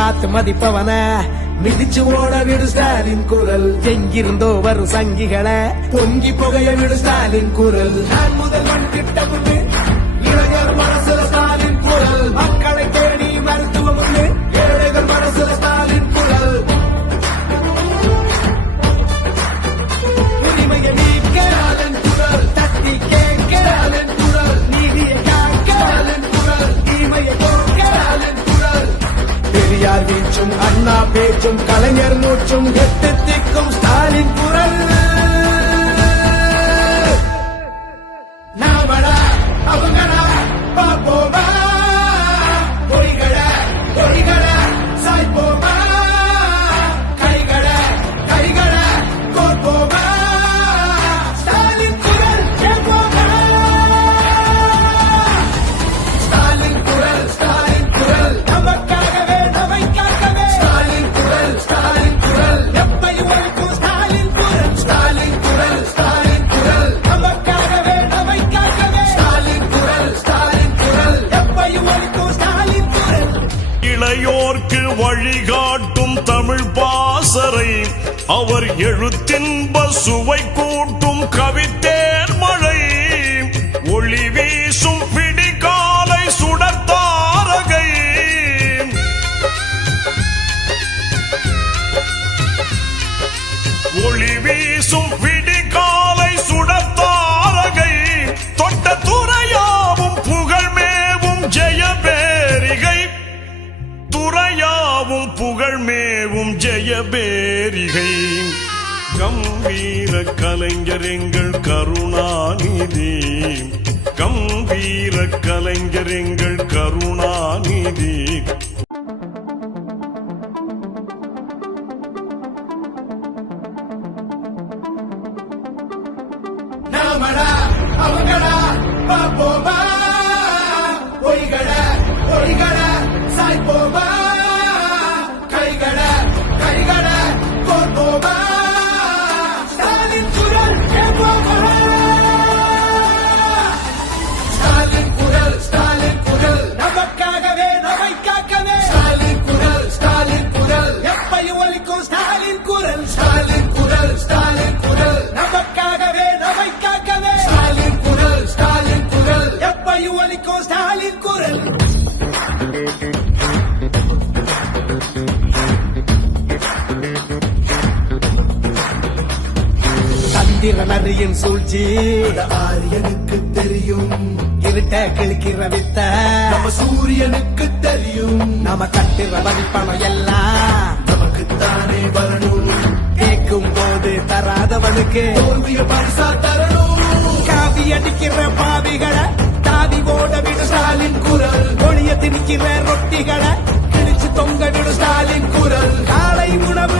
பார்த்து மதிப்பவன. மிதிச்சு ஓட விடு ஸ்டாலின் குரல். எங்கிருந்தோ வரும் சங்கிகளை. பொங்கி புகைய விடு ஸ்டாலின் குரல். நான் முதல்வன் திட்டம் உண்டு இளைஞர் மனசுல மற்றும் மூச்சும் எட்டு திக்கும் ஸ்டாலின் அவர் எழுத்தின்ப சுவை கூட்டும் கவித்தேர் மழை. ஒளி வீசும் பிடிகாலை சுடத்தாரகை. ஒளி வீசும் பிடிகாலை சுடத்தாரகை. தொட்ட துறையாவும் புகழ்மேவும் ஜெயபேரிகை துறையாவும் புகழ்மேவும் ஜெயபே கம்பீர கலைஞர் எங்கள் கருணாநிதி. கம்பீர கலைஞர் எங்கள் கருணாநிதி. சந்திரனரியின் சூழ்ச்சி. ஆரியனுக்கு தெரியும். இருட்ட கிழக்கிற வித்த. நம்ம சூரியனுக்கு தெரியும். நாம கட்டுற வரிப்பணம் எல்லாம் நமக்குத்தானே வரணும். கேட்கும் போது தராதவனுக்கு தோல்விய பரிசா தரணும். காவி அடிக்கிற பாவிகளை தாவி ஓட விடு ஸ்டாலின் குரல். ஒளிய திணிக்கிற ரொட்டிகளை கிழிச்சு தொங்க விடு ஸ்டாலின் குரல். காலை உணவு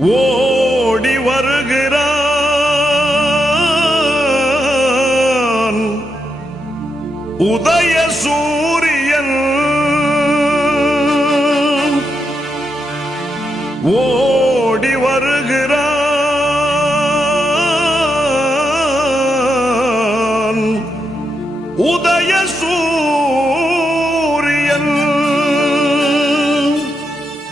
ஓடி வருகிற